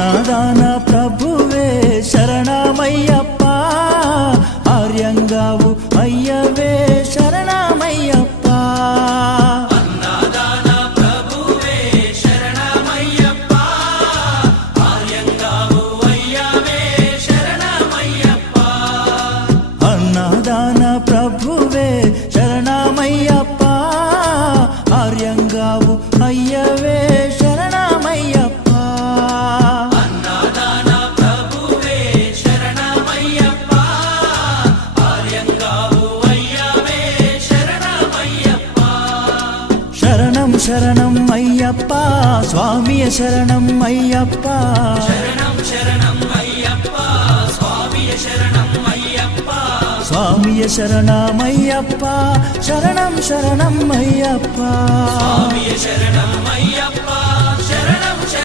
అన్నదాన ప్రభువే శరణమయ్యప్ప, ఆర్యంగావు అయ్యవే శరణమయ్యప్ప. అన్నదాన ప్రభువే శరణమయ్యప్ప, ఆర్యంగావు అయ్యవే శరణమయ్యప్ప. అన్నదాన ప్రభువే శరణమయ్యప్ప, ఆర్యంగావు అయ్యవే శరణమయ్యప్ప. అన్నదాన ప్రభువే శరణమయ్యప్ప, ఆర్యంగావు అయ్యవే శరణమయ్యప్ప. శరణం శరణం అయ్యప్ప, స్వామియ శరణం అయ్యప్ప. శరణం శరణం అయ్యప్ప, స్వామియ శరణం అయ్యప్ప. స్వామియ శరణమయ్యప్ప, శరణం శరణం అయ్యప్ప. స్వామియ శరణం అయ్యప్ప, శరణం